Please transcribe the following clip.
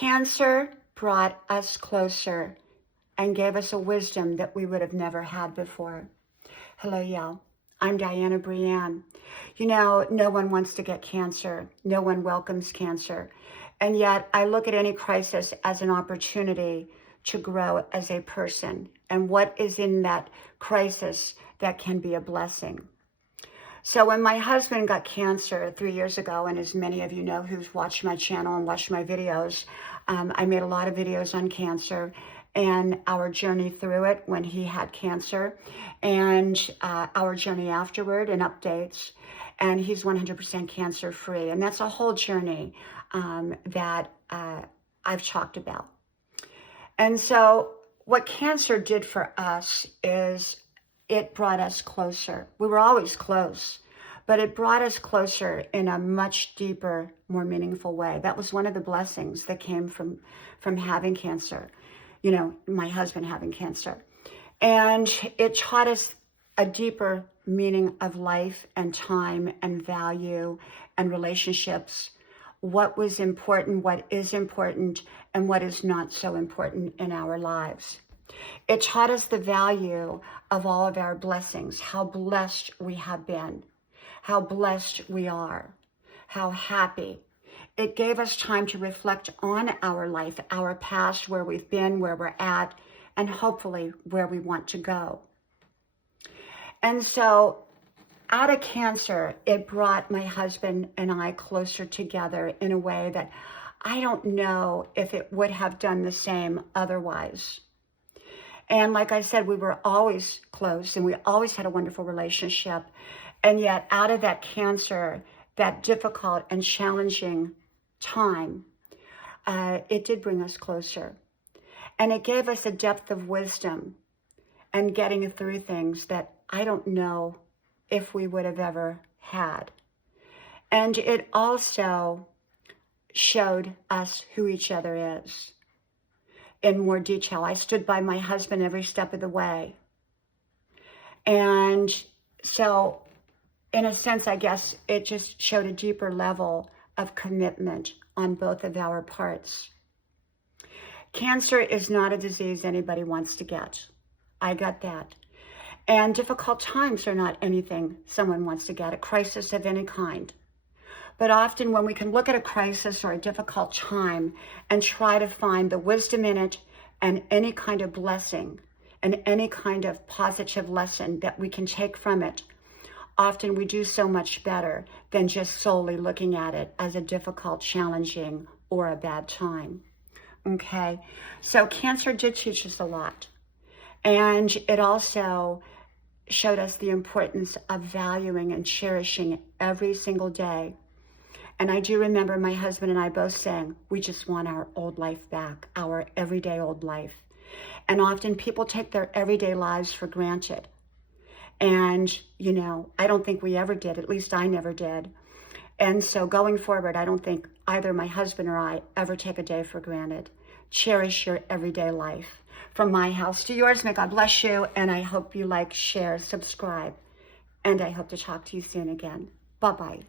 Cancer brought us closer and gave us a wisdom that we would have never had before. Hello, y'all. I'm Diana Brianne. You know, no one wants to get cancer. No one welcomes cancer. And yet I look at any crisis as an opportunity to grow as a person. And what is in that crisis that can be a blessing. So when my husband got cancer 3 years ago, and as many of you know who've watched my channel and watched my videos, I made a lot of videos on cancer and our journey through it when he had cancer, and our journey afterward and updates. And he's 100% cancer free. And that's a whole journey that I've talked about. And so what cancer did for us is it brought us closer. We were always close, but it brought us closer in a much deeper, more meaningful way. That was one of the blessings that came from having cancer, you know, my husband having cancer. And it taught us a deeper meaning of life and time and value and relationships, what was important, what is important, and what is not so important in our lives. It taught us the value of all of our blessings, how blessed we have been, how blessed we are, how happy. It gave us time to reflect on our life, our past, where we've been, where we're at, and hopefully where we want to go. And so out of cancer, it brought my husband and I closer together in a way that I don't know if it would have done the same otherwise. And like I said, we were always close and we always had a wonderful relationship. And yet out of that cancer, that difficult and challenging time, it did bring us closer. And it gave us a depth of wisdom and getting through things that I don't know if we would have ever had. And it also showed us who each other is in more detail. I stood by my husband every step of the way. And so in a sense, I guess it just showed a deeper level of commitment on both of our parts. Cancer is not a disease anybody wants to get. I got that. And difficult times are not anything someone wants to get, a crisis of any kind. But often when we can look at a crisis or a difficult time and try to find the wisdom in it and any kind of blessing and any kind of positive lesson that we can take from it, often we do so much better than just solely looking at it as a difficult, challenging, or a bad time. Okay, so cancer did teach us a lot. And it also showed us the importance of valuing and cherishing every single day. And I do remember my husband and I both saying, we just want our old life back, our everyday old life. And often people take their everyday lives for granted. And, you know, I don't think we ever did, at least I never did. And so going forward, I don't think either my husband or I ever take a day for granted. Cherish your everyday life. From my house to yours, may God bless you. And I hope you like, share, subscribe. And I hope to talk to you soon again. Bye-bye.